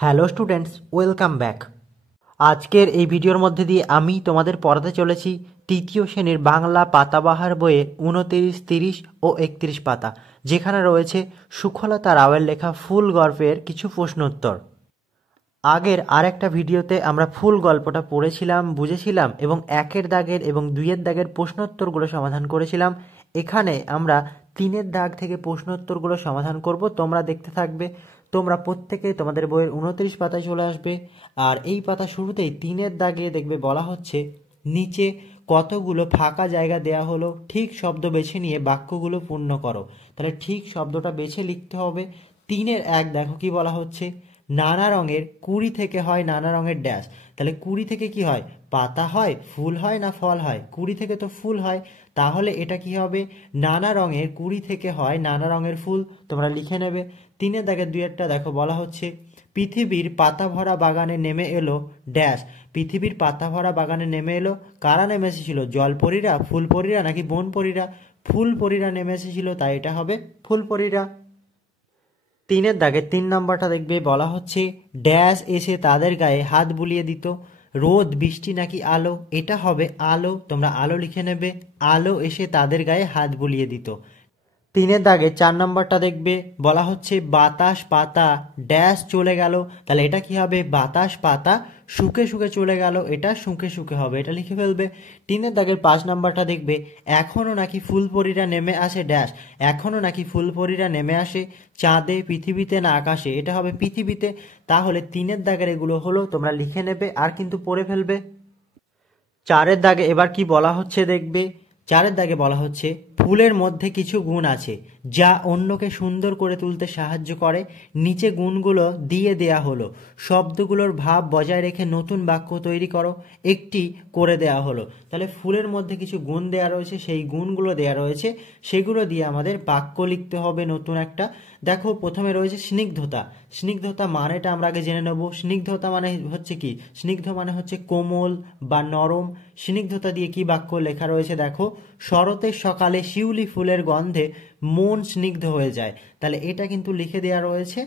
Hello students, welcome back. আজকের এই ভিডিওর মধ্যে দিয়ে আমি তোমাদের পড়াতে চলেছি তৃতীয় শ্রেণীর বাংলা পাতাবাহার বইয়ে 29, 30 ও 31 পাতা, যেখানে রয়েছে সুখলতা রাওয়ের লেখা ফুল গল্পের কিছু প্রশ্নোত্তর। আগের আরেকটা ভিডিওতে আমরা ফুল গল্পটা পড়েছিলাম, বুঝেছিলাম এবং একের দাগের এবং দুইয়ের দাগের প্রশ্নোত্তরগুলো সমাধান করেছিলাম। এখানে আমরা তিনের দাগ থেকে প্রশ্নোত্তরগুলো সমাধান করব, তোমরা দেখতে থাকবে। তোমরা প্রত্যেকে তোমাদের বইয়ের 29 পাতায় চলে আসবে। আর এই পাতা শুরুতেই তিনের দাগে দেখবে বলা হচ্ছে নিচে কতগুলো ফাঁকা জায়গা দেয়া হলো, ঠিক শব্দ বেছে নিয়ে বাক্যগুলো পূর্ণ করো। তাহলে ঠিক শব্দটা বেছে লিখতে হবে। তিনের এক দেখো কি বলা হচ্ছে, নানা রঙের কুড়ি থেকে হয় নানা রঙের ড্যাশ। তাহলে কুড়ি থেকে কি হয়? পাতা হয়, ফুল হয় না ফল হয়? কুড়ি থেকে তো ফুল হয়, তাহলে এটা কি হবে? নানা রঙের কুড়ি থেকে হয় নানা রঙের ফুল। তোমরা লিখে নেবে। তিনের দাগের দুই একটা দেখো বলা হচ্ছে পৃথিবীর পাতা ভরা বাগানে নেমে এলো ড্যাশ। পৃথিবীর পাতা ভরা বাগানে নেমে এলো, কারা নেমে এসেছিল? জলপরীরা, ফুলপরীরা নাকি বনপরীরা? ফুলপরীরা নেমে এসেছিল, তাই এটা হবে ফুলপরীরা। তিনের দাগে তিন নম্বরটা দেখবে বলা হচ্ছে ড্যাশ এসে তাদের গায়ে হাত বুলিয়ে দিত। রোদ, বৃষ্টি নাকি আলো? এটা হবে আলো, তোমরা আলো লিখে নেবে। আলো এসে তাদের গায়ে হাত বুলিয়ে দিত। তিনের দাগে চার নম্বরটা দেখবে বলা হচ্ছে বাতাস পাতা ড্যাশ চলে গেল। তাহলে এটা কি হবে? বাতাস পাতা শুকে শুকে চলে গেল, এটা শুকে শুকে হবে, এটা লিখে ফেলবে। তিনের দাগের পাঁচ নম্বরটা দেখবে এখনো নাকি ফুলপরীরা নেমে আসে ড্যাশ। এখনো নাকি ফুলপরীরা নেমে আসে চাঁদে, পৃথিবীতে না আকাশে? এটা হবে পৃথিবীতে। তাহলে তিনের দাগের এগুলো হলো, তোমরা লিখে নেবে আর কিন্তু পড়ে ফেলবে। চারের দাগে এবার কি বলা হচ্ছে দেখবে। চারের দাগে বলা হচ্ছে ফুলের মধ্যে কিছু গুণ আছে যা অন্যকে সুন্দর করে তুলতে সাহায্য করে। নিচে গুণগুলো দিয়ে দেয়া হলো, শব্দগুলোর ভাব বজায় রেখে নতুন বাক্য তৈরি করো। একটি করে দেয়া হলো। তাহলে ফুলের মধ্যে কিছু গুণ দেয়া রয়েছে, সেই গুণগুলো দেয়া রয়েছে, সেগুলো দিয়ে আমাদের বাক্য লিখতে হবে নতুন একটা। দেখো প্রথমে রয়েছে স্নিগ্ধতা। স্নিগ্ধতা মানেটা আমরা আগে জেনে নেব। স্নিগ্ধতা মানে হচ্ছে কি? স্নিগ্ধ মানে হচ্ছে কোমল বা নরম। স্নিগ্ধতা দিয়ে কি বাক্য লেখা রয়েছে দেখো, শরতের সকালে শিউলি ফুলের গন্ধে মন স্নিগ্ধ হয়ে যায়। তাহলে এটা কিন্তু লিখে দেওয়া রয়েছে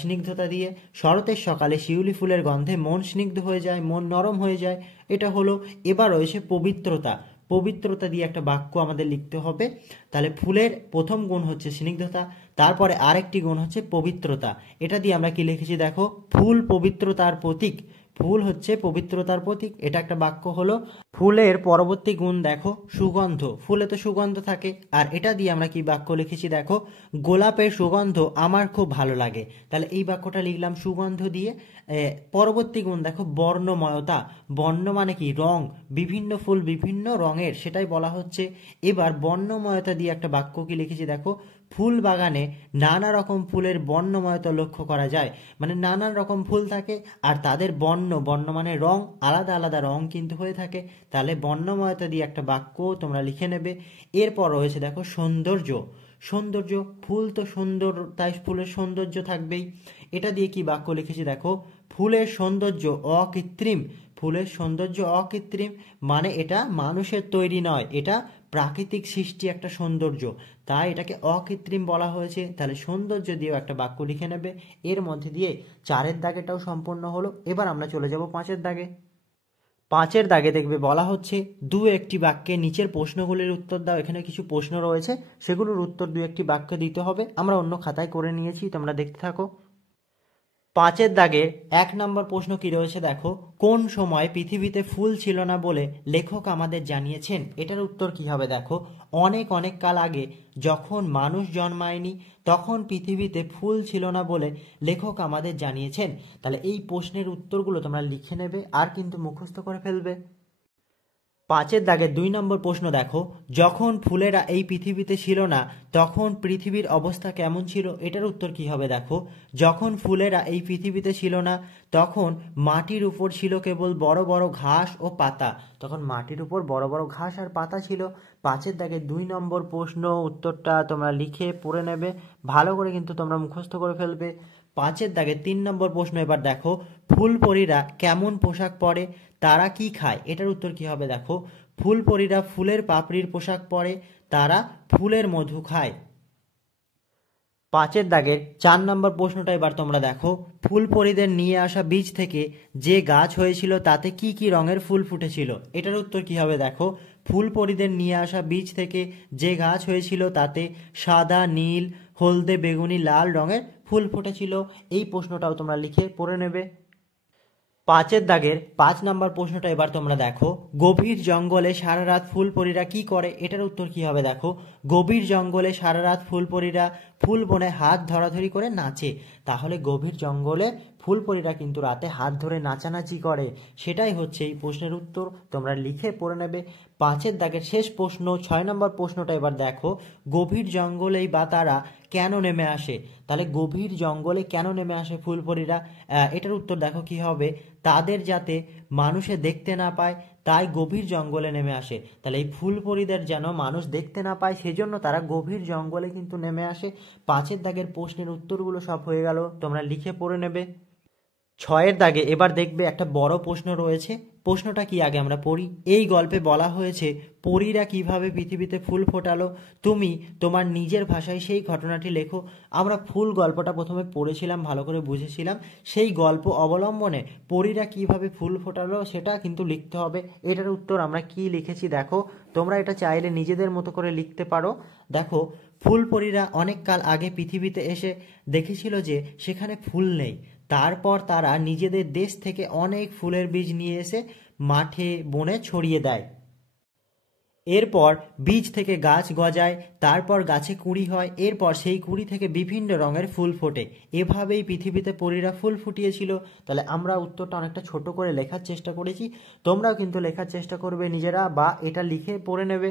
স্নিগ্ধতা দিয়ে। শরতের সকালে শিউলি ফুলের গন্ধে মন স্নিগ্ধ হয়ে যায়, মন নরম হয়ে যায়, এটা হলো। এবার রয়েছে পবিত্রতা। পবিত্রতা দিয়ে একটা বাক্য আমাদের লিখতে হবে। তাহলে ফুলের প্রথম গুণ হচ্ছে স্নিগ্ধতা, তারপরে আরেকটি গুণ হচ্ছে পবিত্রতা। এটা দিয়ে আমরা কি লিখেছি দেখো, ফুল পবিত্রতার প্রতীক। ফুল হচ্ছে পবিত্রতার প্রতীক, এটা একটা বাক্য হলো। ফুলের পরবর্তী গুণ দেখো সুগন্ধ। ফুলে তো সুগন্ধ থাকে, আর এটা দিয়ে আমরা কি বাক্য লিখেছি দেখো, গোলাপের সুগন্ধ আমার খুব ভালো লাগে। তাহলে এই বাক্যটা লিখলাম সুগন্ধ দিয়ে। পরবর্তী গুণ দেখো বর্ণময়তা। বর্ণ মানে কি? রং। বিভিন্ন ফুল বিভিন্ন রঙের, সেটাই বলা হচ্ছে। এবার বর্ণময়তা দিয়ে একটা বাক্য কি লিখেছি দেখো, ফুল বাগানে নানা রকম ফুলের বর্ণময়তা লক্ষ্য করা যায়। মানে নানান রকম ফুল থাকে আর তাদের বর্ণ, বর্ণ মানে রং, আলাদা আলাদা রং কিন্তু হয়ে থাকে। তাহলে বর্ণময়তা দিয়ে একটা বাক্য তোমরা লিখে নেবে। এরপর রয়েছে দেখো সৌন্দর্য। সৌন্দর্য, ফুল তো সুন্দর, তাই ফুলের সৌন্দর্য থাকবেই। এটা দিয়ে কি বাক্য লিখেছি দেখো, ফুলের সৌন্দর্য অকৃত্রিম। ফুলের সৌন্দর্য অকৃত্রিম মানে এটা মানুষের তৈরি নয়, এটা প্রাকৃতিক সৃষ্টি একটা সৌন্দর্য, তাই এটাকে অকৃত্রিম বলা হয়েছে। তাহলে সৌন্দর্য দিয়েও একটা বাক্য লিখে নেবে। এর মধ্যে দিয়ে চারের দাগেটাও সম্পূর্ণ হলো। এবার আমরা চলে যাব পাঁচের দাগে। পাঁচের দাগে দেখবে বলা হচ্ছে দু একটি বাক্যে নিচের প্রশ্নগুলির উত্তর দাও। এখানে কিছু প্রশ্ন রয়েছে, সেগুলোর উত্তর দু একটি বাক্যে দিতে হবে। আমরা অন্য খাতায় করে নিয়েছি, তোমরা দেখতে থাকো। পাঁচের দাগের এক নম্বর প্রশ্ন কি রয়েছে দেখো, কোন সময় পৃথিবীতে ফুল ছিল না বলে লেখক আমাদের জানিয়েছেন? এটার উত্তর কি হবে দেখো, অনেক অনেক কাল আগে যখন মানুষ জন্মায়নি তখন পৃথিবীতে ফুল ছিল না বলে লেখক আমাদের জানিয়েছেন। তাহলে এই প্রশ্নের উত্তরগুলো তোমরা লিখে নেবে আর কিন্তু মুখস্থ করে ফেলবে। পাঁচের দাগে দুই নম্বর প্রশ্ন দেখো, যখন ফুলেরা এই পৃথিবীতে ছিল না তখন পৃথিবীর অবস্থা কেমন ছিল? এটার উত্তর কি হবে দেখো, যখন ফুলেরা এই পৃথিবীতে ছিল না তখন মাটির উপর ছিল কেবল বড় বড় ঘাস ও পাতা। তখন মাটির উপর বড় বড় ঘাস আর পাতা ছিল। পাঁচের দাগে দুই নম্বর প্রশ্ন উত্তরটা তোমরা লিখে পড়ে নেবে, ভালো করে কিন্তু তোমরা মুখস্থ করে ফেলবে। পাঁচের দাগে তিন নম্বর প্রশ্ন এবার দেখো, ফুলপরীরা কেমন পোশাক পরে, তারা কি খায়? এটার উত্তর কি হবে দেখো, ফুলপরীরা ফুলের পাপড়ির পোশাক পরে, তারা ফুলের মধু খায়। পাঁচের দাগের 4 নম্বর প্রশ্নটা এবার তোমরা দেখো, ফুলপরিদের নিয়ে আসা বীজ থেকে যে গাছ হয়েছিল তাতে কি কি রঙের ফুল ফুটেছিল? এটার উত্তর কি হবে দেখো, ফুলপরিদের নিয়ে আসা বীজ থেকে যে গাছ হয়েছিল তাতে সাদা, নীল, হলদে, বেগুনি, লাল রঙের ফুল ফুটেছিল। এই প্রশ্নটাও তোমরা লিখে পড়ে নেবে। পাঁচের দাগের 5 নম্বর প্রশ্নটা এবার তোমরা দেখো, গভীর জঙ্গলে সারা রাত ফুলপরীরা কি করে? এটার উত্তর কি হবে দেখো, গভীর জঙ্গলে সারা রাত ফুলপরীরা ফুল বনে হাত ধরাধরি করে নাচে। তাহলে গভীর জঙ্গলে ফুলপরীরা কিন্তু রাতে হাত ধরে নাচানাচি করে, সেটাই হচ্ছে এই প্রশ্নের উত্তর। তোমরা লিখে পড়ে নেবে। পাঁচের দাগের শেষ প্রশ্ন 6 নম্বর প্রশ্নটা এবার দেখো, গভীর জঙ্গলেই বা তারা কেন নেমে আসে? তাহলে গভীর জঙ্গলে কেন নেমে আসে ফুলপরীরা? এটার উত্তর দেখো কি হবে, তাদের যাতে মানুষে দেখতে না পায় তাই গভীর জঙ্গলে নেমে আসে। তাহলে এই ফুলপরীদের যেন মানুষ দেখতে না পায় সেজন্য তারা গভীর জঙ্গলে কিন্তু নেমে আসে। পাঁচের দাগের প্রশ্নের উত্তরগুলো সব হয়ে গেল, তোমরা লিখে পড়ে নেবে। ছয়ের দাগে এবার দেখবে একটা বড় প্রশ্ন রয়েছে। প্রশ্নটা কি আগে আমরা পড়ি। এই গল্পে বলা হয়েছে পরীরা কিভাবে পৃথিবীতে ফুল ফোটালো, তুমি তোমার নিজের ভাষায় সেই ঘটনাটি লেখো। আমরা ফুল গল্পটা প্রথমে পড়েছিলাম, ভালো করে বুঝেছিলাম, সেই গল্প অবলম্বনে পরীরা কিভাবে ফুল ফোটালো সেটা কিন্তু লিখতে হবে। এটার উত্তর আমরা কি লিখেছি দেখো, তোমরা এটা চাইলে নিজেদের মতো করে লিখতে পারো। দেখো, ফুল পরীরা অনেক কাল আগে পৃথিবীতে এসে দেখেছিল যে সেখানে ফুল নেই। তারপর তারা নিজেদের দেশ থেকে অনেক ফুলের বীজ নিয়ে এসে মাঠে বনে ছড়িয়ে দেয়। এরপর বীজ থেকে গাছ গজায়, তারপর গাছে কুঁড়ি হয়, এরপর সেই কুঁড়ি থেকে বিভিন্ন রঙের ফুল ফোটে। এভাবেই পৃথিবীতে পরীরা ফুল ফুটিয়েছিল। তাহলে আমরা উত্তরটা অনেকটা ছোট করে লেখার চেষ্টা করেছি, তোমরাও কিন্তু লেখার চেষ্টা করবে নিজেরা বা এটা লিখে পড়ে নেবে।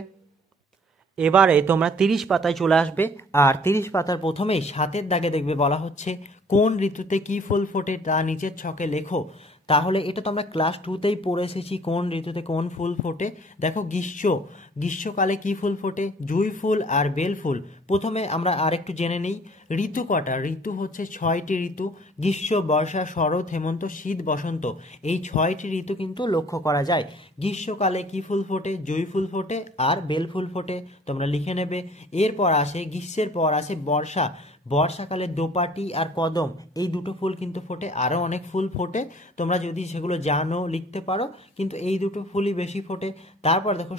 এবারে তোমরা 30 পাতায় চলে আসবে, আর 30 পাতার প্রথমেই 7 দাগে দেখবে বলা হচ্ছে কোন ঋতুতে কি ফুল ফোটে তা নিচের ছকে লেখো। তাহলে এটা তো আমরা ক্লাস 2তেই পড়ে এসেছি, কোন ঋতুতে কোন ফুল ফোটে। দেখো, গ্রীষ্মকালে কি ফুল ফোটে? জুঁই ফুল আর বেল ফুল। প্রথমে আমরা আরেকটু জেনে নিই ঋতু কটা। ঋতু হচ্ছে 6টি ঋতু, গ্রীষ্ম, বর্ষা, শরৎ, হেমন্ত, শীত, বসন্ত। এই 6টি ঋতু কিন্তু লক্ষ্য করা যায়। গ্রীষ্মকালে কি ফুল ফোটে? জুঁই ফুল ফোটে আর বেল ফুল ফোটে, তোমরা লিখে নেবে। এরপর আসে গ্রীষ্মের পর আসে বর্ষা। বর্ষাকালে দোপাটি আর কদম, এই দুটো ফুল কিন্তু ফোটে। আরও অনেক ফুল ফোটে, তোমরা যদি সেগুলো জানো লিখতে পারো, কিন্তু এই দুটো ফুলই বেশি ফোটে। তারপর দেখো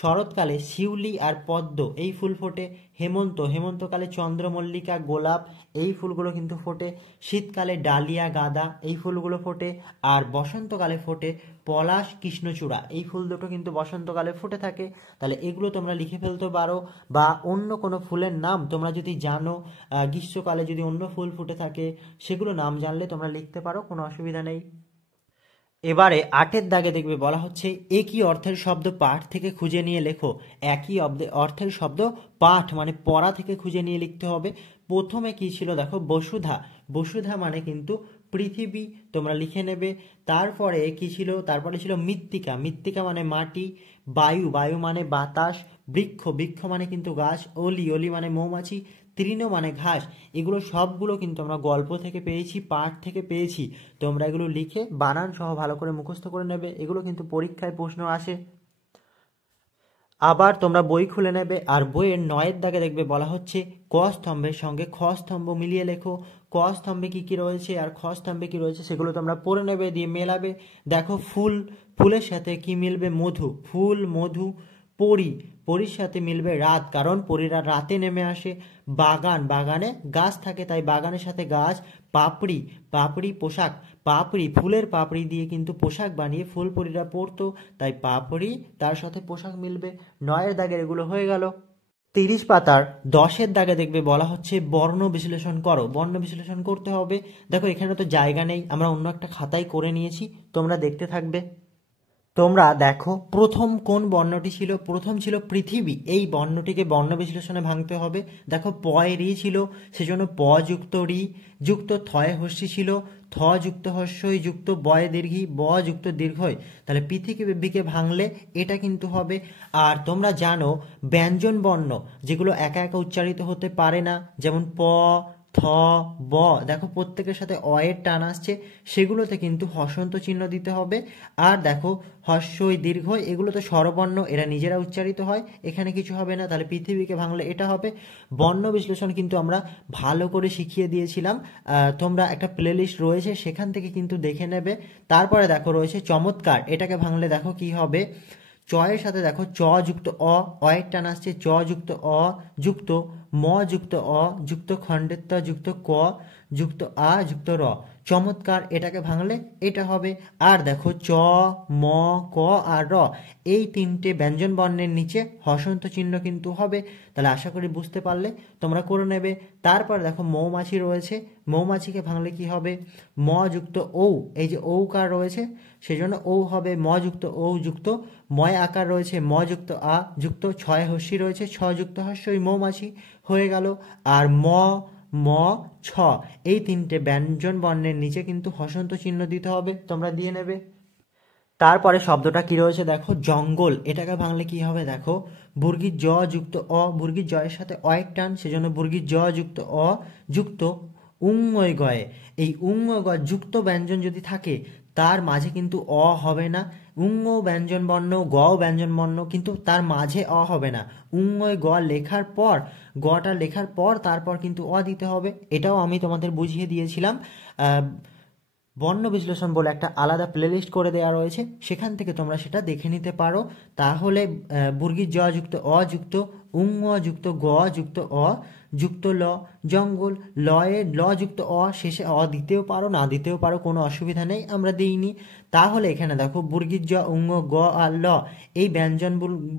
শরৎকালে শিউলি আর পদ্ম এই ফুল ফোটে। হেমন্তকালে চন্দ্রমল্লিকা, গোলাপ এই ফুলগুলো কিন্তু ফোটে। শীতকালে ডালিয়া, গাঁদা এই ফুলগুলো ফোটে। আর বসন্তকালে ফোটে পলাশ, কৃষ্ণচূড়া এই ফুল দুটো কিন্তু বসন্তকালে ফুটে থাকে। তাহলে এগুলো তোমরা লিখে ফেলতে পারো, বা অন্য কোনো ফুলের নাম তোমরা যদি জানো, গ্রীষ্মকালে যদি অন্য ফুল ফুটে থাকে সেগুলো নাম জানলে তোমরা লিখতে পারো, কোনো অসুবিধা নেই। এবারে 8 দাগে দেখবে বলা হচ্ছে একই অর্থের শব্দ পাঠ থেকে খুঁজে নিয়ে লেখো। একই অর্থের শব্দ পাঠ মানে পড়া থেকে খুঁজে নিয়ে লিখতে হবে। প্রথমে কি ছিল দেখো, বসুধা মানে কিন্তু পৃথিবী, তোমরা লিখে নেবে। তারপরে কি ছিল? তারপরে ছিল মৃত্তিকা মানে মাটি। বায়ু মানে বাতাস। বৃক্ষ মানে কিন্তু গাছ। অলি মানে মৌমাছি। তৃণ মানে ঘাস। এগুলো সবগুলো কিন্তু আমরা গল্প থেকে পেয়েছি, পাঠ থেকে পেয়েছি। তোমরা এগুলো লিখে বানান সহ ভালো করে মুখস্থ করে নেবে, এগুলো কিন্তু পরীক্ষায় প্রশ্ন আসে। আবার তোমরা বই খুলে নেবে, আর বইয়ের 9 দাগে দেখবে বলা হচ্ছে ক স্তম্ভের সঙ্গে খ স্তম্ভ মিলিয়ে লেখো। ক স্তম্ভে কি কি রয়েছে আর খ স্তম্ভে কি রয়েছে সেগুলো তোমরা পড়ে নেবে, দিয়ে মেলাবে। দেখো, ফুলের সাথে কি মিলবে? মধু। পরীর সাথে মিলবে রাত, কারণ পরীরা রাতে নেমে আসে। বাগানে গাছ থাকে, তাই বাগানের সাথে গাছ। পাপড়ি পোশাক। ফুলের পাপড়ি দিয়ে কিন্তু পোশাক বানিয়ে ফুল পরীরা পরতো, তাই পাপড়ি তার সাথে পোশাক মিলবে। 9 দাগের এগুলো হয়ে গেল। 30 পাতার 10 দাগে দেখবে বলা হচ্ছে বর্ণ বিশ্লেষণ করো। বর্ণ বিশ্লেষণ করতে হবে। দেখো, এখানে তো জায়গা নেই, আমরা অন্য একটা খাতায় করে নিয়েছি, তোমরা দেখতে থাকবে। তোমরা দেখো, প্রথম কোন বর্ণটি ছিল? প্রথম ছিল পৃথিবী। এই বর্ণটিকে বর্ণ বিশ্লেষণে ভাঙতে হবে। দেখো, পয়ে রি ছিল, সেজন্য প যুক্ত রি যুক্ত থয়ে হস্যি ছিল, থ যুক্ত হস্যই যুক্ত বয়ে দীর্ঘি, ব যুক্ত দীর্ঘই। তাহলে পৃথিবীকে ভাঙলে এটা কিন্তু হবে। আর তোমরা জানো ব্যঞ্জন বর্ণ যেগুলো একা একা উচ্চারিত হতে পারে না, যেমন প, থ, ব, দেখো প্রত্যেকের সাথে অ এর টান আসছে, সেগুলোতে কিন্তু হসন্ত চিহ্ন দিতে হবে। আর দেখো হস্যই দীর্ঘই এগুলো তো স্বরবর্ণ, এরা নিজেরা উচ্চারিত হয়, এখানে কিছু হবে না। তাহলে পৃথিবীকে ভাঙলে এটা হবে। বর্ণ বিশ্লেষণ কিন্তু আমরা ভালো করে শিখিয়ে দিয়েছিলাম, তোমরা একটা প্লেলিস্ট রয়েছে সেখান থেকে কিন্তু দেখে নেবে। তারপরে দেখো রয়েছে চমৎকার, এটাকে ভাঙলে দেখো কি হবে, চ এর সাথে দেখো চ যুক্ত অ, অ এর টান আসছে, চ যুক্ত অ যুক্ত ম যুক্ত অ যুক্ত খণ্ডেত্ব যুক্ত ক যুক্ত আ যুক্ত র, চমৎকার, এটাকে ভাঙলে এটা হবে। আর দেখো চ, ম, ক আর র, এই তিনটে ব্যঞ্জন বর্ণের নিচে হসন্ত চিহ্ন কিন্তু হবে। তাহলে আশা করি বুঝতে পারলে, তোমরা করে নেবে। তারপর দেখো মৌমাছি রয়েছে, মৌমাছিকে ভাঙলে কি হবে, ম যুক্ত ঔ, এই যে ঔকার রয়েছে সেজন্য ঔ হবে, ম যুক্ত ঔ যুক্ত ময় আকার রয়েছে, ম যুক্ত আ যুক্ত ছয় হস্যি রয়েছে, ছ যুক্ত হস্যই মৌমাছি হয়ে গেল। আর ম, ম, ছ, এই তিনটে ব্যঞ্জন বর্ণের নিচে কিন্তু হসন্ত চিহ্ন দিতে হবে, তোমরা দিয়ে নেবে। তারপরে শব্দটা কি রয়েছে দেখো, জঙ্গল, এটাকে ভাঙলে কি হবে দেখো, বর্গীর জ যুক্ত অ, বর্গীর জয়ের সাথে অ এক টান, সেজন্য বর্গীর জ যুক্ত অ যুক্ত উঙ্গয় গয়ে, এই উঙ্গ গ যুক্ত ব্যঞ্জন যদি থাকে তার মাঝে কিন্তু অ হবে না। উঙ্গ ব্যঞ্জন বর্ণ, গ ব্যঞ্জন বর্ণ, কিন্তু তার মাঝে অ হবে না। উঙ্গয় গ লেখার পর, গটা লেখার পর তারপর কিন্তু অ দিতে হবে, এটাও আমি তোমাদের বুঝিয়ে দিয়েছিলাম। বর্ণ বিশ্লেষণ বলে একটা আলাদা প্লেলিস্ট করে দেওয়া রয়েছে, সেখান থেকে তোমরা সেটা দেখে নিতে পারো। তাহলে বর্গীর জ যুক্ত অ যুক্ত উঙ্গ যুক্ত গ যুক্ত অ যুক্ত ল, জঙ্গল, লয়ে ল যুক্ত অ, শেষে অ দিতেও পারো না দিতেও পারো, কোনো অসুবিধা নেই, আমরা দিইনি। তাহলে এখানে দেখো বর্গীর জ, উঙ্গ, গ আর ল, এই ব্যঞ্জন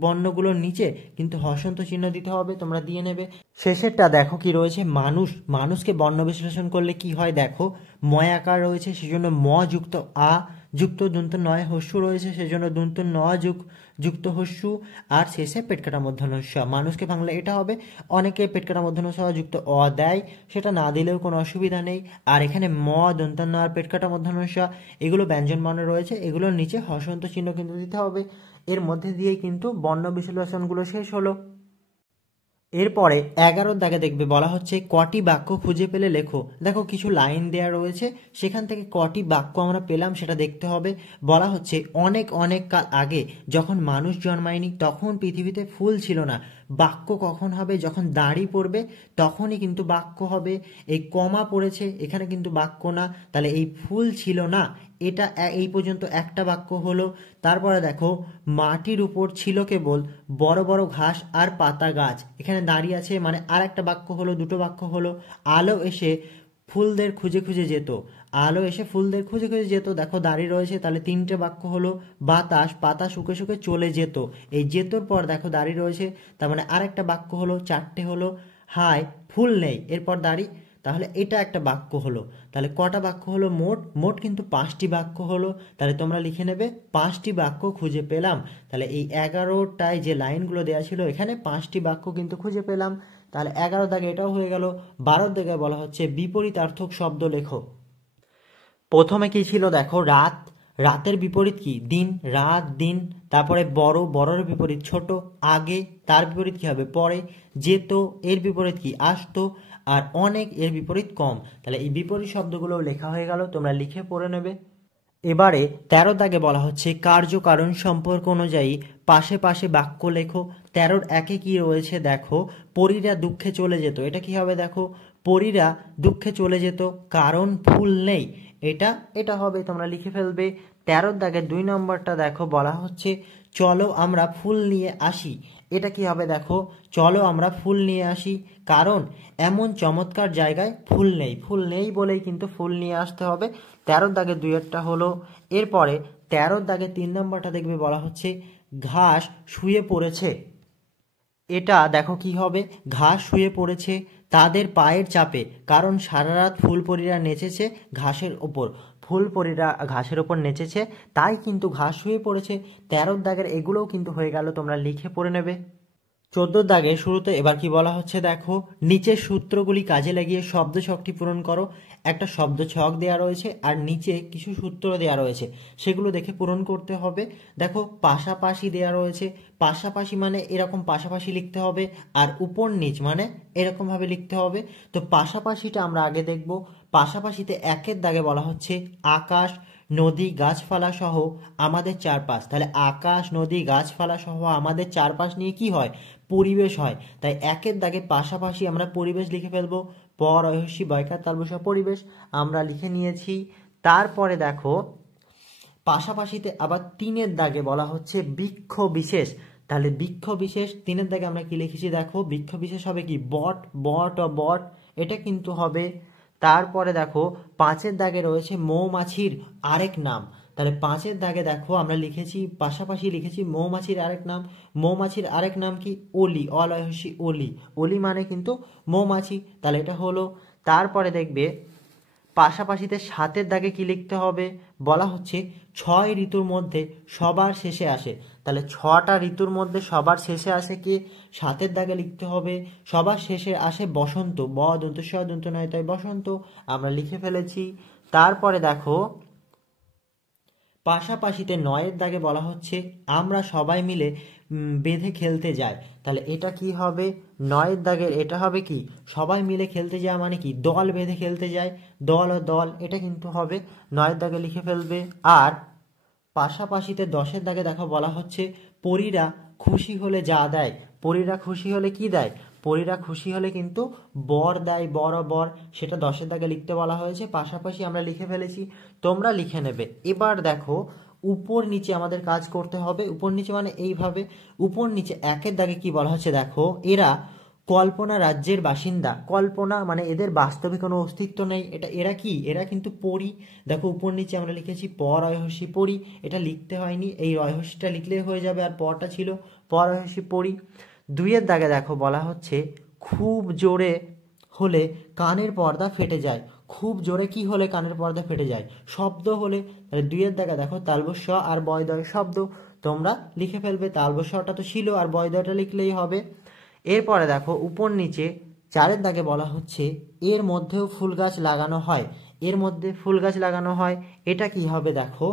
বর্ণগুলোর নিচে কিন্তু হসন্ত চিহ্ন দিতে হবে, তোমরা দিয়ে নেবে। শেষেরটা দেখো কি রয়েছে, মানুষ, মানুষকে বর্ণ বিশ্লেষণ করলে কি হয় দেখো, ময় আকার রয়েছে সেজন্য ম যুক্ত আ যুক্ত দন্ত নয় হস্যু রয়েছে সেজন্য দন্ত ন যুক্ত হস্যু, আর শেষে পেটকাটা মূর্ধন্য স, মানুষকে ভাঙলে এটা হবে। অনেকে পেটকাটা মূর্ধন্য স যুক্ত অ দেয়, সেটা না দিলেও কোনো অসুবিধা নেই। আর এখানে ম, দন্তান্ন আর পেটকাটা মূর্ধন্য স, এগুলো ব্যঞ্জন বর্ণ রয়েছে, এগুলোর নিচে হসন্ত চিহ্ন কিন্তু দিতে হবে। এর মধ্যে দিয়েই কিন্তু বর্ণ বিশ্লেষণগুলো শেষ হলো। এরপরে 11 দাগে দেখবে বলা হচ্ছে কটি বাক্য খুঁজে পেলে লেখো। দেখো কিছু লাইন দেয়া রয়েছে, সেখান থেকে কটি বাক্য আমরা পেলাম সেটা দেখতে হবে। বলা হচ্ছে অনেক অনেক কাল আগে যখন মানুষ জন্মায়নি তখন পৃথিবীতে ফুল ছিল না। বাক্য কখন হবে, যখন দাড়ি পড়বে তখনই কিন্তু বাক্য হবে। এই কমা পড়েছে এখানে কিন্তু বাক্য না, তাহলে এই ফুল ছিল না, এটা এই পর্যন্ত একটা বাক্য হলো। তারপরে দেখো মাটির উপর ছিল কেবল বড় বড় ঘাস আর পাতা গাছ, এখানে দাঁড়িয়ে আছে মানে আর একটা বাক্য হলো, দুটো বাক্য হলো। আলো এসে ফুলদের খুঁজে খুঁজে যেত, আলো এসে ফুলদের খুঁজে খুঁজে যেত, দেখো দাঁড়িয়ে রয়েছে, তাহলে তিনটে বাক্য হলো। বাতাস, পাতা শুকে শুকে চলে যেত, এই যেতর পর দেখো দাঁড়িয়ে রয়েছে, তার মানে আর একটা বাক্য হলো, চারটে হলো। হায় ফুল নেই, এরপর দাঁড়ি, তাহলে এটা একটা বাক্য হলো। তাহলে কটা বাক্য হলো মোট, মোট কিন্তু 5টি বাক্য হলো। তাহলে তোমরা লিখে নেবে 5টি বাক্য খুঁজে পেলাম। তাহলে এই 11টায় যে লাইনগুলো দেওয়া ছিল এখানে 5টি বাক্য কিন্তু খুঁজে পেলাম। তাহলে 11 দাগে এটাও হয়ে গেল। 12 দাগে বলা হচ্ছে বিপরীতার্থক শব্দ লেখো। প্রথমে কি ছিল দেখো, রাত, রাতের বিপরীত কি, দিন, রাত দিন। তারপরে বড়, বড়ের বিপরীত ছোট, আগে, তার বিপরীত কি হবে পরে। যেত, এর বিপরীত কি আসতো। আর অনেক, এর বিপরীত কম। তাহলে এই বিপরীত শব্দগুলো লেখা হয়ে গেল, তোমরা লিখে পড়ে নেবে। এবারে 13 দাগে বলা হচ্ছে কার্যকারণ সম্পর্ক অনুযায়ী পাশে পাশে বাক্য লেখো। 13-র একে কি রয়েছে দেখো, পরীরা দুঃখে চলে যেত, এটা কি হবে দেখো, পরীরা দুঃখে চলে যেত কারণ ফুল নেই, এটা এটা হবে, তোমরা লিখে ফেলবে। 13-র দাগে 2 নম্বরটা দেখো বলা হচ্ছে চলো আমরা ফুল নিয়ে আসি, এটা কি হবে দেখো, চলো আমরা ফুল নিয়ে আসি কারণ এমন চমৎকার জায়গায় ফুল নেই, ফুল নেই বলেই কিন্তু ফুল নিয়ে আসতে হবে। 13-র দাগে 2-এরটা হলো। এরপরে 13-র দাগে 3 নম্বরটা দেখবে বলা হচ্ছে ঘাস শুয়ে পড়েছে, এটা দেখো কি হবে, ঘাস শুয়ে পড়েছে তাদের পায়ের চাপে, কারণ সারা রাত ফুলপরীরা নেচেছে ঘাসের ওপর, ফুলপরীরা ঘাসের ওপর নেচেছে তাই কিন্তু ঘাস শুয়ে পড়েছে। 13-র দাগের এগুলোও কিন্তু হয়ে গেল, তোমরা লিখে পড়ে নেবে। 14 দাগে শুরুতে এবার কি বলা হচ্ছে দেখো, নিচের সূত্রগুলি কাজে লাগিয়ে শব্দ ছকটি পূরণ করো। একটা শব্দ ছক দেওয়া রয়েছে আর নিচে কিছু সূত্র দেওয়া রয়েছে, সেগুলো দেখে পূরণ করতে হবে। দেখো পাশাপাশি দেওয়া রয়েছে, পাশাপাশি মানে এরকম পাশাপাশি লিখতে হবে, আর উপর নিচ মানে এরকম ভাবে লিখতে হবে। তো পাশাপাশিটা আমরা আগে দেখব। পাশাপাশিতে 1 দাগে বলা হচ্ছে আকাশ, নদী, গাছপালা সহ আমাদের চারপাশ। তাহলে আকাশ, নদী, গাছপালা সহ আমাদের চারপাশ নিয়ে কি হয়? পরিবেশ হয়। তাই 1 দাগে পাশাপাশি আমরা পরিবেশ লিখে ফেলবো। রয়হস্যি বয়কার তালবস পরিবেশ আমরা লিখে নিয়েছি। তারপরে দেখো পাশাপাশিতে আবার 3 দাগে বলা হচ্ছে বৃক্ষ বিশেষ। তাহলে বৃক্ষ বিশেষ 3 দাগে আমরা কি লিখেছি দেখো, বৃক্ষ বিশেষ হবে কি বট, বট ও বট, এটা কিন্তু হবে। তারপরে দেখো 5 দাগে রয়েছে মৌমাছির আরেক নাম। তাহলে 5 দাগে দেখো আমরা লিখেছি, পাশাপাশি লিখেছি মৌমাছির আরেক নাম। মৌমাছির আরেক নাম কি? অলি, অলয়সী অলি, অলি মানে কিন্তু মৌমাছি। তাহলে এটা হলো। তারপরে দেখবে পাশাপাশিতে 7 দাগে কি লিখতে হবে, বলা হচ্ছে 6 ঋতুর মধ্যে সবার শেষে আসে। তাহলে 6টা ঋতুর মধ্যে সবার শেষে আসে কি? 7 দাগে লিখতে হবে সবার শেষে আসে বসন্ত, ব দন্ত স দন্ত নয় তাই বসন্ত, আমরা লিখে ফেলেছি। তারপরে দেখো পাশাপাশিতে 9 দাগে বলা হচ্ছে আমরা সবাই মিলে বেঁধে খেলতে যাই। তাহলে এটা কি হবে? 9 দাগের এটা হবে কি সবাই মিলে খেলতে যাওয়া মানে কি দল বেঁধে খেলতে যায়, দল ও দল, এটা কিন্তু হবে। 9 দাগে লিখে ফেলবে। আর পাশাপাশিতে 10 দাগে দেখো বলা হচ্ছে পরীরা খুশি হলে যা দেয়। পরীরা খুশি হলে কি দেয়? পরীরা খুশি হলে কিন্তু বর দেয়, বর ও বর, সেটা 10 দাগে লিখতে বলা হয়েছে। পাশাপাশি আমরা লিখে ফেলেছি, তোমরা লিখে নেবে। এবার দেখো উপর নিচে আমাদের কাজ করতে হবে। উপর নিচে মানে এইভাবে, উপর নিচে 1 দাগে কি বলা হচ্ছে দেখো, এরা কল্পনা রাজ্যের বাসিন্দা। কল্পনা মানে এদের বাস্তবে কোনো অস্তিত্ব নেই, এটা এরা কি? এরা কিন্তু পরী। দেখো উপর নিচে আমরা লিখেছি রয়হস্যি পরী, এটা লিখতে হয়নি, এই রয়হস্যিটা লিখলেই হয়ে যাবে, আর পটা ছিল রয়হস্যি পরী। 2 দাগে দেখো বলা হচ্ছে খুব জোরে হলে কানের পর্দা ফেটে যায়। খুব জোরে কি হলে কানের পর্দা ফেটে যায়? শব্দ হলে। তাহলে 2 দাগে দেখো তালবস্য আর বয়দয় শব্দ, তোমরা লিখে ফেলবে। তালবস্যটা তো ছিল আর বয়দয়টা লিখলেই হবে। এরপরে দেখো উপর নিচে 4 দাগে বলা হচ্ছে এর মধ্যেও ফুল গাছ লাগানো হয়। এর মধ্যে ফুল গাছ লাগানো হয়, এটা কি হবে দেখো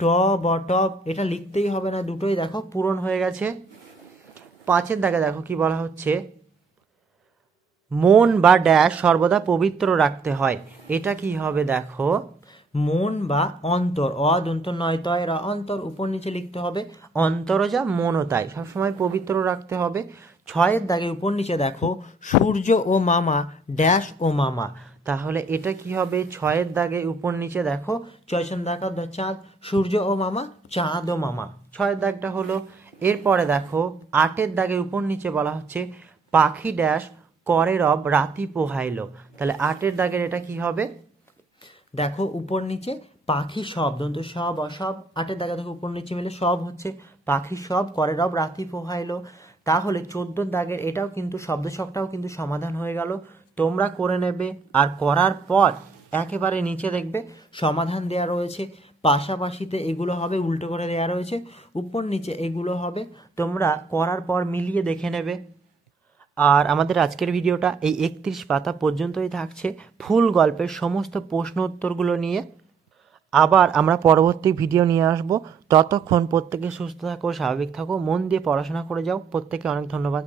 ট বটব, এটা লিখতেই হবে না, দুটোই দেখো পূরণ হয়ে গেছে। 5 দাগে দেখো কি বলা হচ্ছে মন বা ড্যাশ সর্বদা পবিত্র রাখতে হয়। এটা কি হবে দেখো মন বা অন্তর, অদন্ত নয় তয় রা অন্তর, উপর নিচে লিখতে হবে অন্তর যা মনও তাই, সবসময় পবিত্র রাখতে হবে। 6 দাগে উপর নিচে দেখো সূর্য ও মামা ড্যাশ ও মামা। তাহলে এটা কি হবে? 6 দাগে উপর নিচে দেখো চয়সন দেখা চাঁদ, সূর্য ও মামা চাঁদ ও মামা, 6 দাগটা হলো। এরপরে দেখো 8 দাগে উপর নিচে বলা হচ্ছে পাখি ড্যাশ করে রব রাতি পোহাইলো। তাহলে 8 দাগের এটা কি হবে দেখো উপর নিচে পাখি সব দন্ত সব অসব, 8 দাগে দেখো উপর নিচে মিলে সব হচ্ছে পাখি সব করে রব রাতি পোহাইলো। তাহলে 14 দাগের এটাও কিন্তু শব্দ ছকটাও কিন্তু সমাধান হয়ে গেল। তোমরা করে নেবে, আর করার পর একেবারে নিচে দেখবে সমাধান দেয়া রয়েছে। পাশাপাশিতে এগুলো হবে উল্টো করে দেয়া রয়েছে, উপর নিচে এগুলো হবে, তোমরা করার পর মিলিয়ে দেখে নেবে। আর আমাদের আজকের ভিডিওটা এই 31 পাতা পর্যন্তই থাকছে, ফুল গল্পের সমস্ত প্রশ্ন উত্তরগুলো নিয়ে। আবার আমরা পরবর্তী ভিডিও নিয়ে আসব। ততক্ষণ প্রত্যেকে সুস্থ থাকো, স্বাভাবিক থাকো, মন দিয়ে পড়াশোনা করে যাও। প্রত্যেকে অনেক ধন্যবাদ।